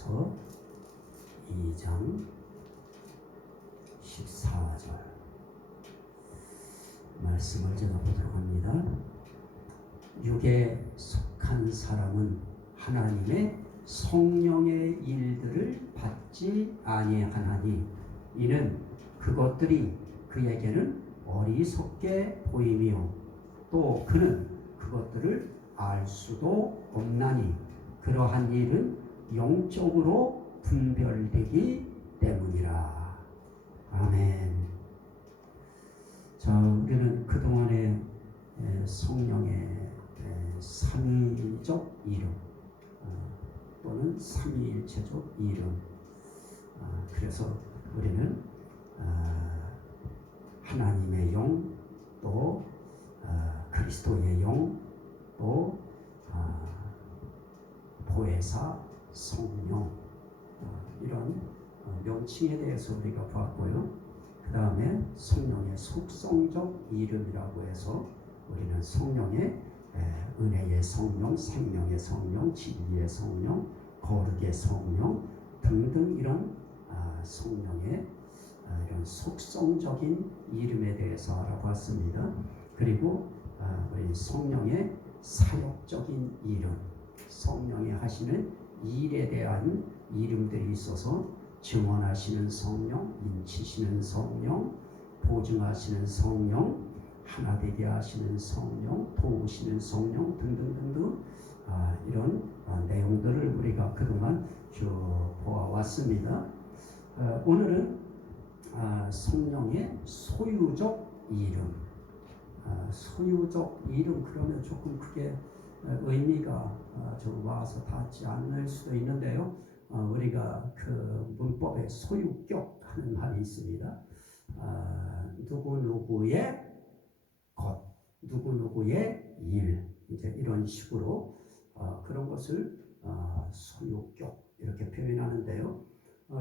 고린도후서 2장 14절 말씀을 제가 보도록 합니다. 육에 속한 사람은 하나님의 성령의 일들을 받지 아니하나니 이는 그것들이 그에게는 어리석게 보이며 또 그는 그것들을 알 수도 없나니 그러한 일은 영적으로 분별되기 때문이라. 아멘. 자, 우리는 그동안에 성령의 삼위적 이름 또는 삼위일체적 이름, 그래서 우리는 하나님의 영, 또 그리스도의 영, 또 보혜사, 성령, 이런 명칭에 대해서 우리가 봤고요. 그 다음에 성령의 속성적 이름이라고 해서 우리는 성령의 은혜의 성령, 생명의 성령, 진리의 성령, 거룩의 성령 등등 이런 성령의 이런 속성적인 이름에 대해서 알아봤습니다. 그리고 우리 성령의 사역적인 이름, 성령이 하시는 일에 대한 이름들이 있어서 증언하시는 성령, 인치시는 성령, 보증하시는 성령, 하나 되게 하시는 성령, 도우시는 성령 등등등등 이런 내용들을 우리가 그동안 쭉 보아왔습니다. 오늘은 성령의 소유적 이름, 소유적 이름 그러면 조금 크게 의미가 좀 와서 닿지 않을 수도 있는데요. 우리가 그 문법에 소유격 하는 말이 있습니다. 누구누구의 것, 누구누구의 일, 이제 이런 식으로 그런 것을 소유격 이렇게 표현하는데요.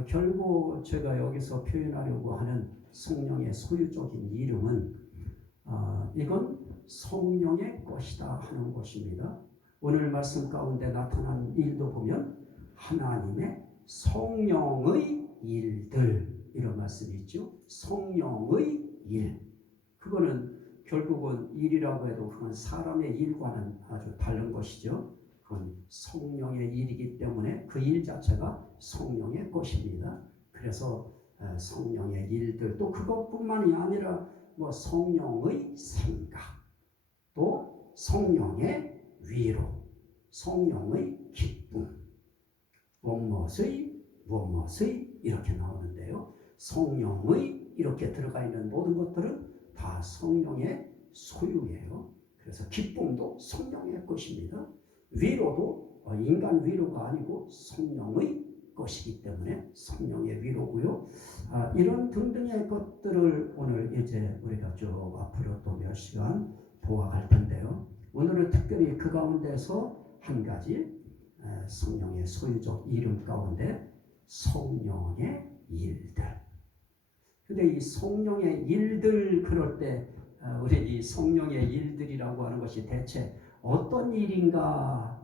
결국 제가 여기서 표현하려고 하는 성령의 소유적인 이름은 이건 성령의 것이다 하는 것입니다. 오늘 말씀 가운데 나타난 일도 보면 하나님의 성령의 일들 이런 말씀이 있죠. 성령의 일, 그거는 결국은 일이라고 해도 그건 사람의 일과는 아주 다른 것이죠. 그건 성령의 일이기 때문에 그 일 자체가 성령의 것입니다. 그래서 성령의 일들, 또 그것뿐만이 아니라 뭐 성령의 생각, 또 성령의 위로, 성령의 기쁨, 무엇의 이렇게 나오는데요. 성령의 이렇게 들어가 있는 모든 것들은 다 성령의 소유예요. 그래서 기쁨도 성령의 것입니다. 위로도 인간 위로가 아니고 성령의 것이기 때문에 성령의 위로고요. 이런 등등의 것들을 오늘 이제 우리가 쭉 앞으로 또 몇 시간 보아갈 텐데요. 오늘은 특별히 그 가운데서 한 가지 성령의 소유적 이름 가운데 성령의 일들. 근데 이 성령의 일들 그럴 때 우리 이 성령의 일들이라고 하는 것이 대체 어떤 일인가?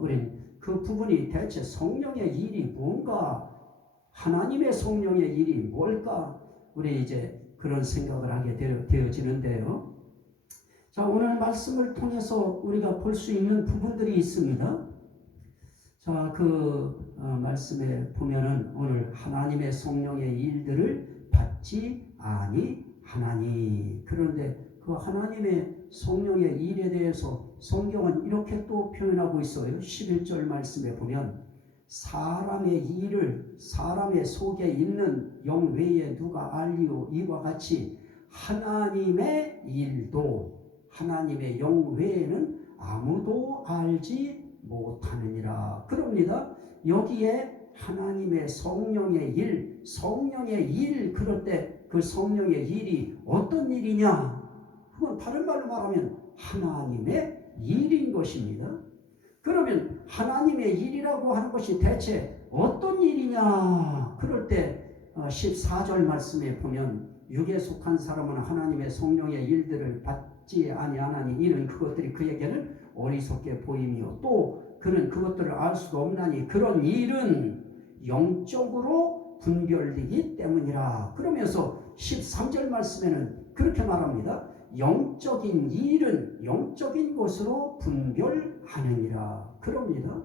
우리 그 부분이 대체 성령의 일이 뭔가? 하나님의 성령의 일이 뭘까? 우리 이제 그런 생각을 하게 되어지는데요. 자, 오늘 말씀을 통해서 우리가 볼 수 있는 부분들이 있습니다. 자, 그 말씀에 보면은 오늘 하나님의 성령의 일들을 받지 아니하나니, 그런데 그 하나님의 성령의 일에 대해서 성경은 이렇게 또 표현하고 있어요. 11절 말씀에 보면 사람의 일을 사람의 속에 있는 영 외에 누가 알리오, 이와 같이 하나님의 일도 하나님의 영 외에는 아무도 알지 못하느니라. 그럽니다. 여기에 하나님의 성령의 일, 그럴 때 그 성령의 일이 어떤 일이냐? 그건 다른 말로 말하면 하나님의 일인 것입니다. 그러면 하나님의 일이라고 하는 것이 대체 어떤 일이냐? 그럴 때 14절 말씀에 보면 육에 속한 사람은 하나님의 성령의 일들을 받지 아니하나니 이는 그것들이 그에게는 어리석게 보이며 또 그는 그것들을 알 수도 없나니 그런 일은 영적으로 분별되기 때문이라. 그러면서 13절 말씀에는 그렇게 말합니다. 영적인 일은 영적인 것으로 분별하느니라. 그럽니다.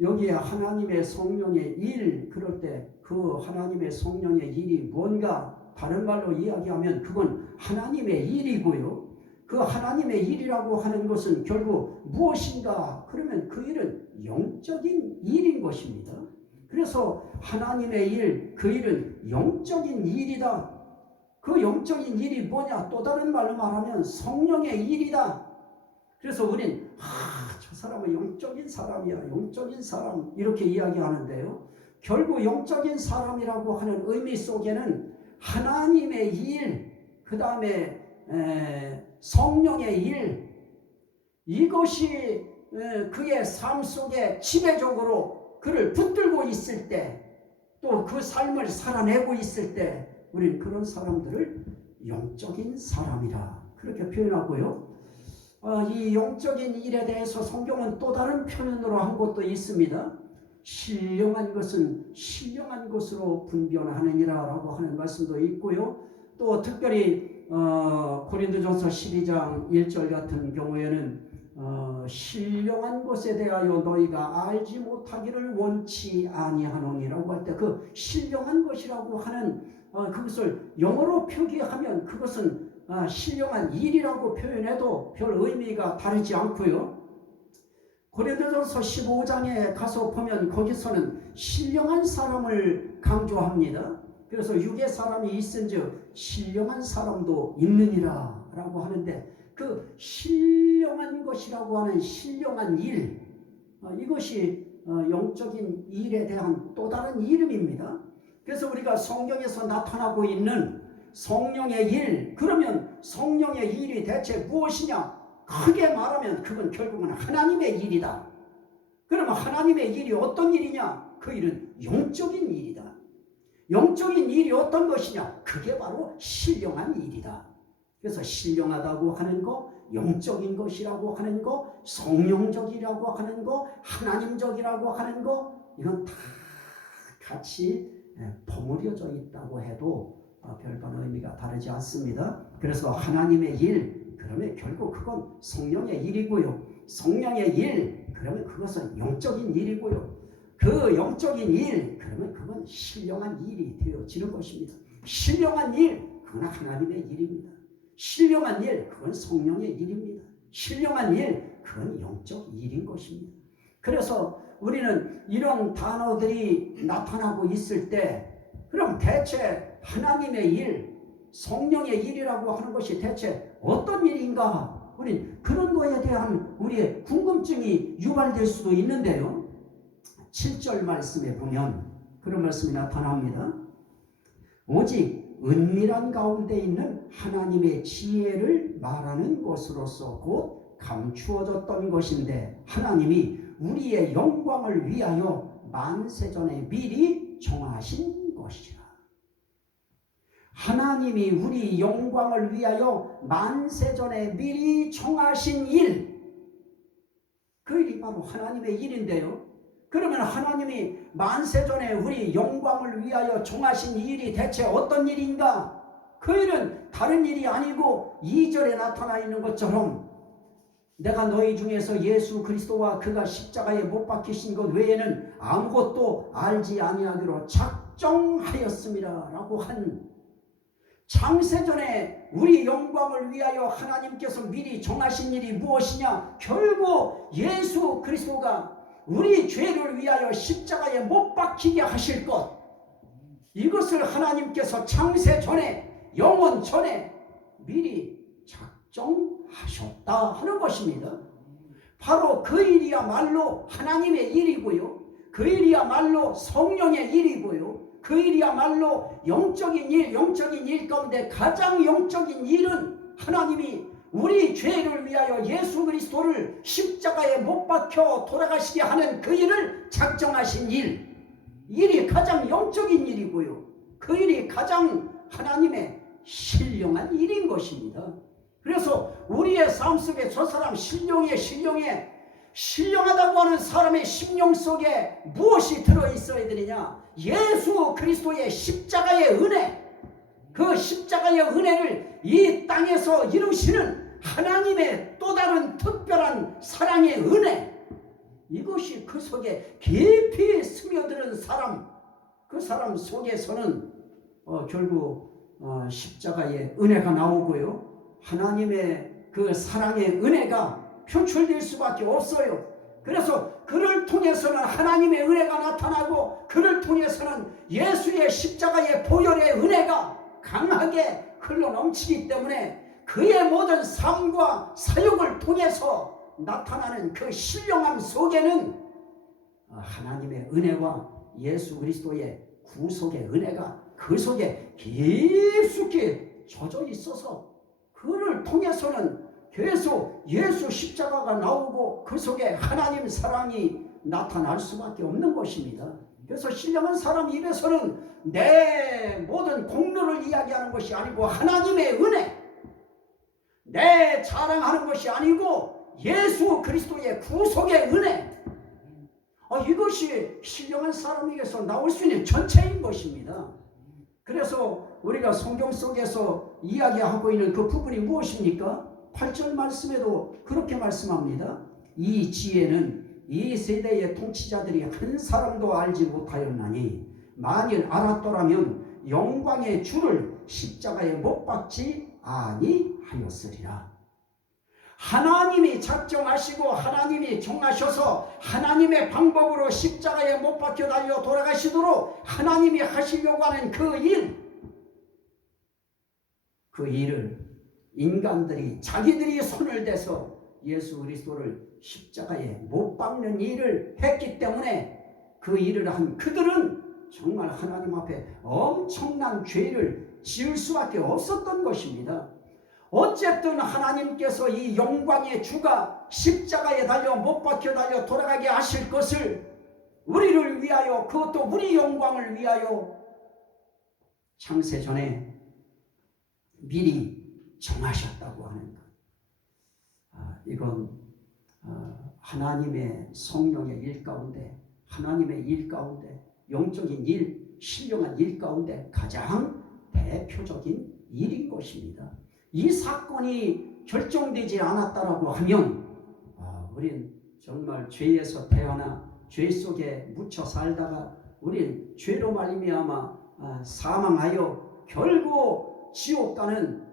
여기에 하나님의 성령의 일, 그럴 때 그 하나님의 성령의 일이 뭔가 다른 말로 이야기하면 그건 하나님의 일이고요. 그 하나님의 일이라고 하는 것은 결국 무엇인가? 그러면 그 일은 영적인 일인 것입니다. 그래서 하나님의 일, 그 일은 영적인 일이다. 그 영적인 일이 뭐냐? 또 다른 말로 말하면 성령의 일이다. 그래서 우린 저 사람은 영적인 사람이야, 영적인 사람 이렇게 이야기하는데요. 결국 영적인 사람이라고 하는 의미 속에는 하나님의 일, 그 다음에 성령의 일, 이것이 그의 삶 속에 지배적으로 그를 붙들고 있을 때, 또 그 삶을 살아내고 있을 때 우리는 그런 사람들을 영적인 사람이라 그렇게 표현하고요. 이 영적인 일에 대해서 성경은 또 다른 표현으로 한 것도 있습니다. 신령한 것은 신령한 것으로 분별하느니라 라고 하는 말씀도 있고요. 또 특별히 고린도전서 12장 1절 같은 경우에는 신령한 것에 대하여 너희가 알지 못하기를 원치 아니하노니라고 할 때 그 신령한 것이라고 하는 그것을 영어로 표기하면 그것은 신령한 일이라고 표현해도 별 의미가 다르지 않고요. 고린도전서 15장에 가서 보면 거기서는 신령한 사람을 강조합니다. 그래서 육의 사람이 있은즉 신령한 사람도 있느니라 라고 하는데 그 신령한 것이라고 하는 신령한 일, 이것이 영적인 일에 대한 또 다른 이름입니다. 그래서 우리가 성경에서 나타나고 있는 성령의 일, 그러면 성령의 일이 대체 무엇이냐? 크게 말하면 그건 결국은 하나님의 일이다. 그러면 하나님의 일이 어떤 일이냐? 그 일은 영적인 일이다. 영적인 일이 어떤 것이냐? 그게 바로 신령한 일이다. 그래서 신령하다고 하는 거, 영적인 것이라고 하는 거, 성령적이라고 하는 거, 하나님적이라고 하는 거, 이건 다 같이 버무려져 있다고 해도 별반 의미가 다르지 않습니다. 그래서 하나님의 일, 그러면 결국 그건 성령의 일이고요. 성령의 일, 그러면 그것은 영적인 일이고요. 그 영적인 일, 그러면 그건 신령한 일이 되어지는 것입니다. 신령한 일, 그건 하나님의 일입니다. 신령한 일, 그건 성령의 일입니다. 신령한 일, 그건 영적 일인 것입니다. 그래서 우리는 이런 단어들이 나타나고 있을 때 그럼 대체 하나님의 일, 성령의 일이라고 하는 것이 대체 어떤 일인가? 우린 그런 거에 대한 우리의 궁금증이 유발될 수도 있는데요. 7절 말씀에 보면 그런 말씀이 나타납니다. 오직 은밀한 가운데 있는 하나님의 지혜를 말하는 것으로서 곧 감추어졌던 것인데 하나님이 우리의 영광을 위하여 만세전에 미리 정하신 것이라. 하나님이 우리 영광을 위하여 만세전에 미리 정하신 일, 그 일이 바로 하나님의 일인데요. 그러면 하나님이 만세전에 우리 영광을 위하여 정하신 일이 대체 어떤 일인가? 그 일은 다른 일이 아니고 2절에 나타나 있는 것처럼 내가 너희 중에서 예수 그리스도와 그가 십자가에 못 박히신 것 외에는 아무것도 알지 아니하기로 작정하였습니다 라고 한 창세전에 우리 영광을 위하여 하나님께서 미리 정하신 일이 무엇이냐? 결국 예수 그리스도가 우리 죄를 위하여 십자가에 못 박히게 하실 것, 이것을 하나님께서 창세전에, 영원 전에 미리 작정하셨다 하는 것입니다. 바로 그 일이야말로 하나님의 일이고요. 그 일이야말로 성령의 일이고요. 그 일이야말로 영적인 일 가운데 가장 영적인 일은 하나님이 우리 죄를 위하여 예수 그리스도를 십자가에 못 박혀 돌아가시게 하는 그 일을 작정하신 일이 가장 영적인 일이고요. 그 일이 가장 하나님의 신령한 일인 것입니다. 그래서 우리의 삶 속에 저 사람 신령해 신령하다고 하는 사람의 심령 속에 무엇이 들어있어야 되느냐? 예수 그리스도의 십자가의 은혜, 그 십자가의 은혜를 이 땅에서 이루시는 하나님의 또 다른 특별한 사랑의 은혜, 이것이 그 속에 깊이 스며드는 사람, 그 사람 속에서는 결국 십자가의 은혜가 나오고요, 하나님의 그 사랑의 은혜가 표출될 수밖에 없어요. 그래서 그를 통해서는 하나님의 은혜가 나타나고, 그를 통해서는 예수의 십자가의 보혈의 은혜가 강하게 흘러넘치기 때문에 그의 모든 삶과 사역을 통해서 나타나는 그 신령함 속에는 하나님의 은혜와 예수 그리스도의 구속의 은혜가 그 속에 깊숙이 젖어 있어서, 그를 통해서는 계속 예수 십자가가 나오고 그 속에 하나님 사랑이 나타날 수밖에 없는 것입니다. 그래서 신령한 사람 입에서는 내 모든 공로를 이야기하는 것이 아니고 하나님의 은혜, 내 자랑하는 것이 아니고 예수 그리스도의 구속의 은혜, 이것이 신령한 사람에게서 나올 수 있는 전체인 것입니다. 그래서 우리가 성경 속에서 이야기하고 있는 그 부분이 무엇입니까? 8절 말씀에도 그렇게 말씀합니다. 이 지혜는 이 세대의 통치자들이 한 사람도 알지 못하였나니 만일 알았더라면 영광의 주를 십자가에 못 박지 아니하였으리라. 하나님이 작정하시고 하나님이 정하셔서 하나님의 방법으로 십자가에 못 박혀 달려 돌아가시도록 하나님이 하시려고 하는 그 일을 인간들이 자기들이 손을 대서 예수 그리스도를 십자가에 못 박는 일을 했기 때문에 그 일을 한 그들은 정말 하나님 앞에 엄청난 죄를 지을 수밖에 없었던 것입니다. 어쨌든 하나님께서 이 영광의 주가 십자가에 달려 못 박혀 달려 돌아가게 하실 것을 우리를 위하여, 그것도 우리 영광을 위하여 창세전에 미리 정하셨다고 하는 것. 이건 하나님의 성령의 일 가운데, 하나님의 일 가운데, 영적인 일, 신령한 일 가운데 가장 대표적인 일인 것입니다. 이 사건이 결정되지 않았다라고 하면 우린 정말 죄에서 태어나 죄 속에 묻혀 살다가 우린 죄로 말미암아 사망하여 결국 지옥 가는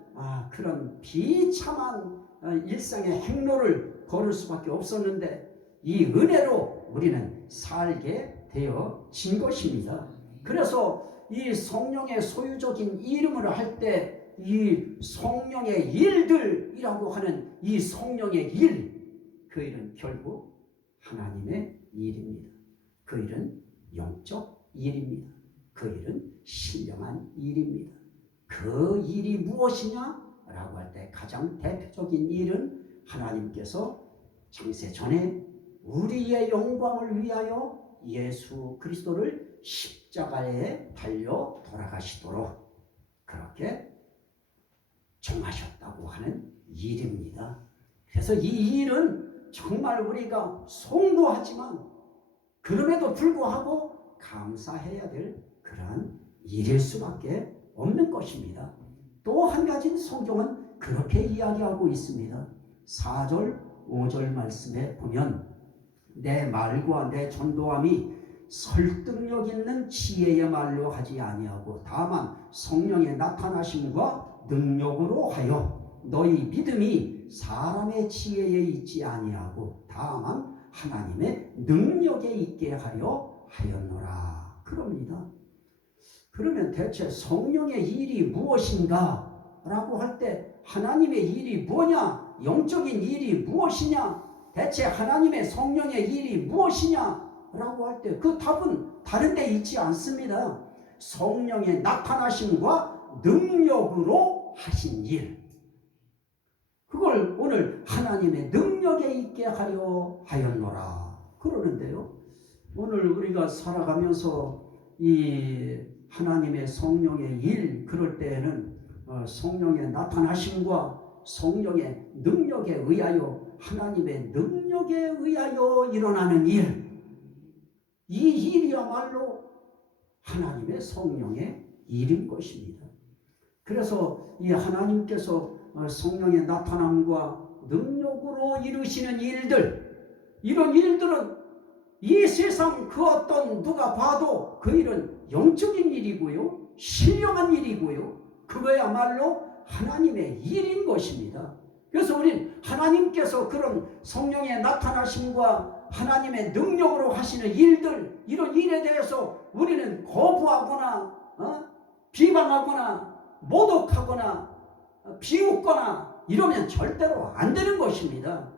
그런 비참한 일상의 행로를 걸을 수밖에 없었는데, 이 은혜로 우리는 살게 되어진 것입니다. 그래서 이 성령의 소유적인 이름을 할 때 이 성령의 일들이라고 하는 이 성령의 일, 그 일은 결국 하나님의 일입니다. 그 일은 영적 일입니다. 그 일은 신령한 일입니다. 그 일이 무엇이냐라고 할 때 가장 대표적인 일은 하나님께서 창세 전에 우리의 영광을 위하여 예수 그리스도를 십자가에 달려 돌아가시도록 그렇게 정하셨다고 하는 일입니다. 그래서 이 일은 정말 우리가 송구하지만 그럼에도 불구하고 감사해야 될 그러한 일일 수밖에 없는 것입니다. 또 한 가지 성경은 그렇게 이야기하고 있습니다. 4절 5절 말씀에 보면 내 말과 내 전도함이 설득력 있는 지혜의 말로 하지 아니하고 다만 성령의 나타나심과 능력으로 하여 너희 믿음이 사람의 지혜에 있지 아니하고 다만 하나님의 능력에 있게 하려 하였노라. 그럽니다. 그러면 대체 성령의 일이 무엇인가 라고 할 때 하나님의 일이 뭐냐, 영적인 일이 무엇이냐, 대체 하나님의 성령의 일이 무엇이냐 라고 할 때 그 답은 다른 데 있지 않습니다. 성령의 나타나심과 능력으로 하신 일, 그걸 오늘 하나님의 능력에 있게 하려 하였노라 그러는데요. 오늘 우리가 살아가면서 이 하나님의 성령의 일, 그럴 때에는 성령의 나타나심과 성령의 능력에 의하여 하나님의 능력에 의하여 일어나는 일, 이 일이야말로 하나님의 성령의 일인 것입니다. 그래서 이 하나님께서 성령의 나타남과 능력으로 이루시는 일들, 이런 일들은 이 세상 그 어떤 누가 봐도 그 일은 영적인 일이고요, 신령한 일이고요, 그거야말로 하나님의 일인 것입니다. 그래서 우리는 하나님께서 그런 성령의 나타나심과 하나님의 능력으로 하시는 일들, 이런 일에 대해서 우리는 거부하거나 비방하거나 모독하거나 비웃거나 이러면 절대로 안 되는 것입니다.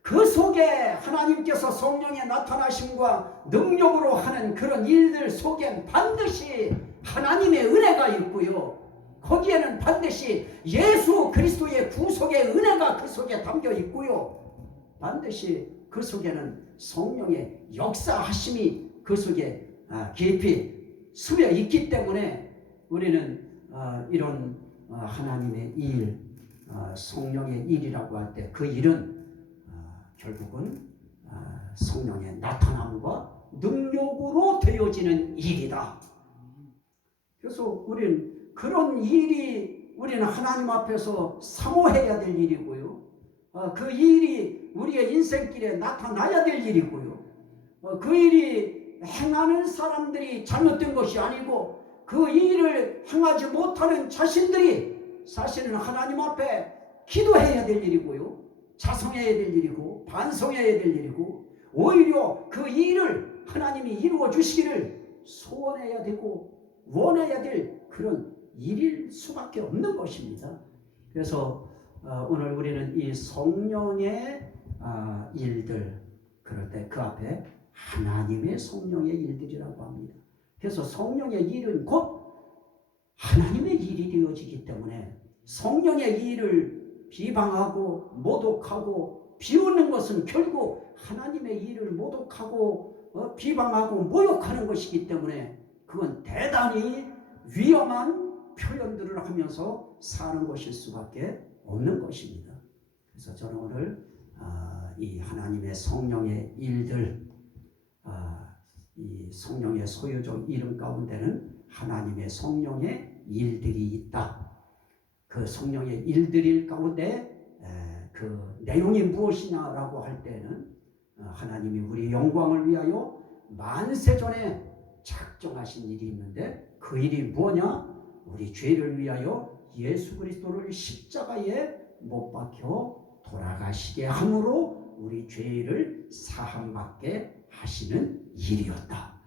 그 속에 하나님께서 성령의 나타나심과 능력으로 하는 그런 일들 속엔 반드시 하나님의 은혜가 있고요, 거기에는 반드시 예수 그리스도의 구속의 은혜가 그 속에 담겨 있고요, 반드시 그 속에는 성령의 역사하심이 그 속에 깊이 스며 있기 때문에 우리는 이런 하나님의 일, 성령의 일이라고 할 때 그 일은 결국은 성령의 나타남과 능력으로 되어지는 일이다. 그래서 우리는 그런 일이 우리는 하나님 앞에서 사모해야 될 일이고요, 그 일이 우리의 인생길에 나타나야 될 일이고요, 그 일이 행하는 사람들이 잘못된 것이 아니고 그 일을 행하지 못하는 자신들이 사실은 하나님 앞에 기도해야 될 일이고요, 자성해야 될 일이고 반성해야 될 일이고, 오히려 그 일을 하나님이 이루어 주시기를 소원해야 되고 원해야 될 그런 일일 수밖에 없는 것입니다. 그래서 오늘 우리는 이 성령의 일들, 그럴 때 그 앞에 하나님의 성령의 일들이라고 합니다. 그래서 성령의 일은 곧 하나님의 일이 되어지기 때문에 성령의 일을 비방하고 모독하고 비웃는 것은 결국 하나님의 일을 모독하고 비방하고 모욕하는 것이기 때문에 그건 대단히 위험한 표현들을 하면서 사는 것일 수밖에 없는 것입니다. 그래서 저는 오늘 이 하나님의 성령의 일들, 이 성령의 소유적 이름 가운데는 하나님의 성령의 일들이 있다. 그 성령의 일들일 가운데 그 내용이 무엇이냐라고 할 때는 하나님이 우리 영광을 위하여 만세전에 작정하신 일이 있는데, 그 일이 뭐냐? 우리 죄를 위하여 예수 그리스도를 십자가에 못 박혀 돌아가시게 함으로 우리 죄를 사함받게 하시는 일이었다.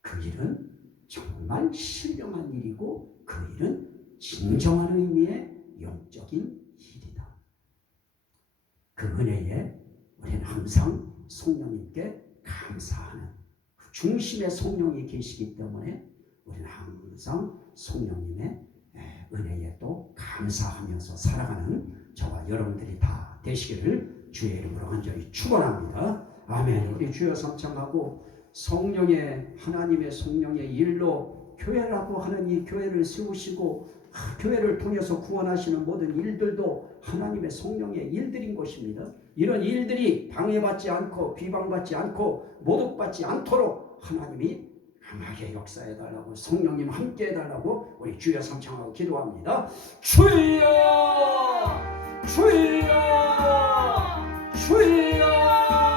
그 일은 정말 신령한 일이고 그 일은 진정한 의미의 영적인 일이다. 그 은혜에 우리는 항상 성령님께 감사하는, 그 중심에 성령이 계시기 때문에 우리는 항상 성령님의 은혜에 또 감사하면서 살아가는 저와 여러분들이 다 되시기를 주의 이름으로 간절히 축원합니다. 아멘. 우리 주여 삼창하고 성령의, 하나님의 성령의 일로 교회라고 하는 이 교회를 세우시고 교회를 통해서 구원하시는 모든 일들도 하나님의 성령의 일들인 것입니다. 이런 일들이 방해받지 않고 비방받지 않고 모독받지 않도록 하나님이 강하게 역사해달라고, 성령님 함께 해달라고 우리 주여 삼창하고 기도합니다. 주여 주여 주여